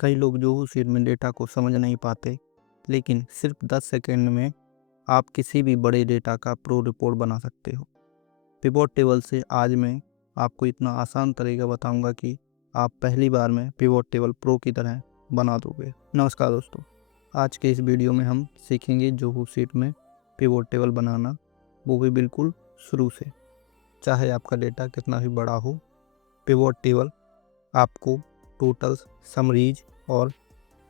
कई लोग जोहू शीट में डेटा को समझ नहीं पाते, लेकिन सिर्फ 10 सेकंड में आप किसी भी बड़े डेटा का प्रो रिपोर्ट बना सकते हो। पिवोट टेबल से आज मैं आपको इतना आसान तरीका बताऊंगा कि आप पहली बार में पिवोट टेबल प्रो की तरह बना दोगे। नमस्कार दोस्तों, आज के इस वीडियो में हम सीखेंगे जोहू शीट में पिवोट टेबल बनाना, वो भी बिल्कुल शुरू से। चाहे आपका डेटा कितना भी बड़ा हो, पिवोट टेबल आपको टोटल्स, समरीज और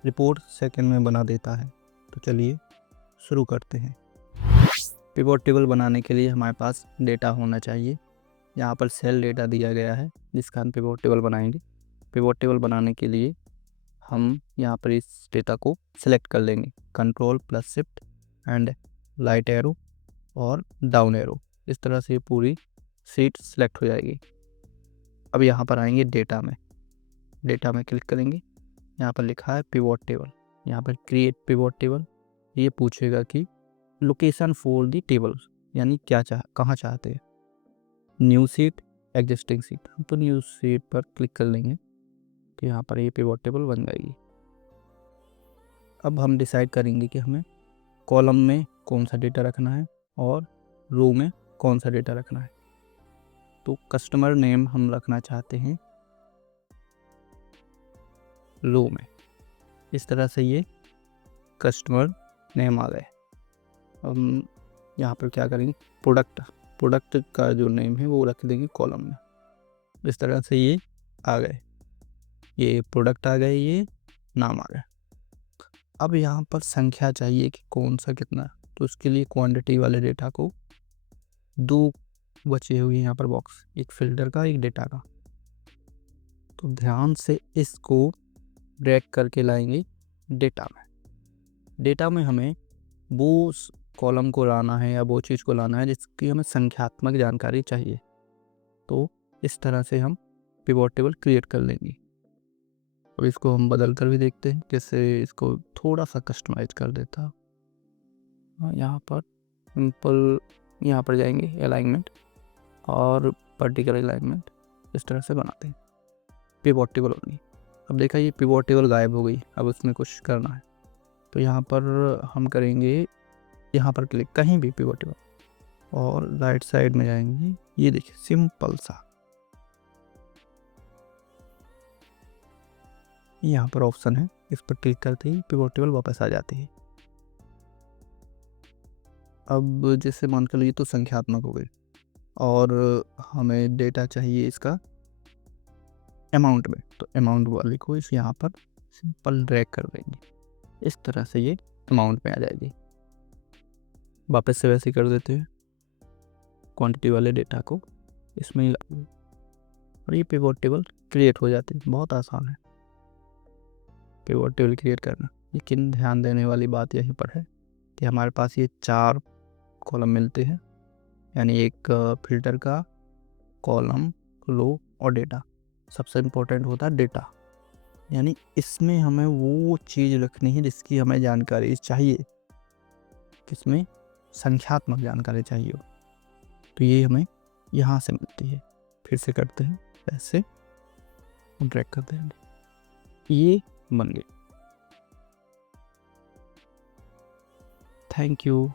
रिपोर्ट सेकंड में बना देता है। तो चलिए शुरू करते हैं। पिवोट टेबल बनाने के लिए हमारे पास डेटा होना चाहिए। यहाँ पर सेल डेटा दिया गया है जिसका हम पिवोट टेबल बनाएंगे। पिवोट टेबल बनाने के लिए हम यहाँ पर इस डेटा को सिलेक्ट कर लेंगे, control plus shift and light arrow और डाउन एरो। इस तरह से पूरी शीट सेलेक्ट हो जाएगी। अब यहाँ पर आएंगे डेटा में क्लिक करेंगे। यहाँ पर लिखा है पिवोट टेबल, यहाँ पर क्रिएट पिवोट टेबल। ये पूछेगा कि लोकेशन फॉर दी टेबल, यानी कहाँ चाहते हैं, न्यू सीट, एग्जिस्टिंग सीट। हम तो न्यू सीट पर क्लिक कर लेंगे तो यहाँ पर ये पिवोट टेबल बन जाएगी। अब हम डिसाइड करेंगे कि हमें कॉलम में कौन सा डेटा रखना है और रो में कौन सा डेटा रखना है। तो कस्टमर नेम हम रखना चाहते हैं रो में। इस तरह से ये कस्टमर नेम आ गए। हम यहाँ पर क्या करेंगे, प्रोडक्ट का जो नेम है वो रख देंगे कॉलम में। इस तरह से ये आ गए, ये प्रोडक्ट आ गए, ये नाम आ गया। अब यहाँ पर संख्या चाहिए कि कौन सा कितना, तो उसके लिए क्वांटिटी वाले डेटा को दो बचे हुए यहाँ पर बॉक्स, एक फिल्टर का एक डेटा का। तो ध्यान से इसको ड्रैग करके लाएंगे डेटा में हमें वो कॉलम को लाना है या वो चीज़ को लाना है जिसकी हमें संख्यात्मक जानकारी चाहिए। तो इस तरह से हम पिवोट टेबल क्रिएट कर लेंगे। अब इसको हम बदल कर भी देखते हैं, जैसे इसको थोड़ा सा कस्टमाइज कर देता। यहाँ पर सिंपल, यहाँ पर जाएंगे अलाइनमेंट और वर्टिकल अलाइनमेंट, इस तरह से बनाते हैं पिवोट टेबल होगी। अब देखा ये पिवोट टेबल गायब हो गई। अब उसमें कुछ करना है तो यहाँ पर हम करेंगे, यहाँ पर क्लिक, कहीं भी पिवोट टेबल, और राइट साइड में जाएंगे। ये देखिए सिंपल सा यहाँ पर ऑप्शन है, इस पर क्लिक करते ही पिवोट टेबल वापस आ जाती है। अब जैसे मान कर लीजिए तो संख्यात्मक हो गई और हमें डेटा चाहिए इसका अमाउंट में, तो अमाउंट वाले को इस यहाँ पर सिंपल ड्रैग कर देंगे। इस तरह से ये अमाउंट में आ जाएगी। वापस से वैसे कर देते हैं, क्वांटिटी वाले डेटा को इसमें ही और ये पिवोट टेबल क्रिएट हो जाती है। बहुत आसान है पिवोट टेबल क्रिएट करना। लेकिन ध्यान देने वाली बात यहीं पर है कि हमारे पास ये 4 कॉलम मिलते हैं, यानी एक फिल्टर का कॉलम, रो और डेटा। सबसे इम्पोर्टेंट होता है डेटा, यानी इसमें हमें वो चीज़ रखनी है जिसकी हमें जानकारी चाहिए, किसमें संख्यात्मक जानकारी चाहिए हो। तो ये हमें यहाँ से मिलती है। फिर से करते हैं, ऐसे ड्रैग करते हैं, ये बन गए। Thank you.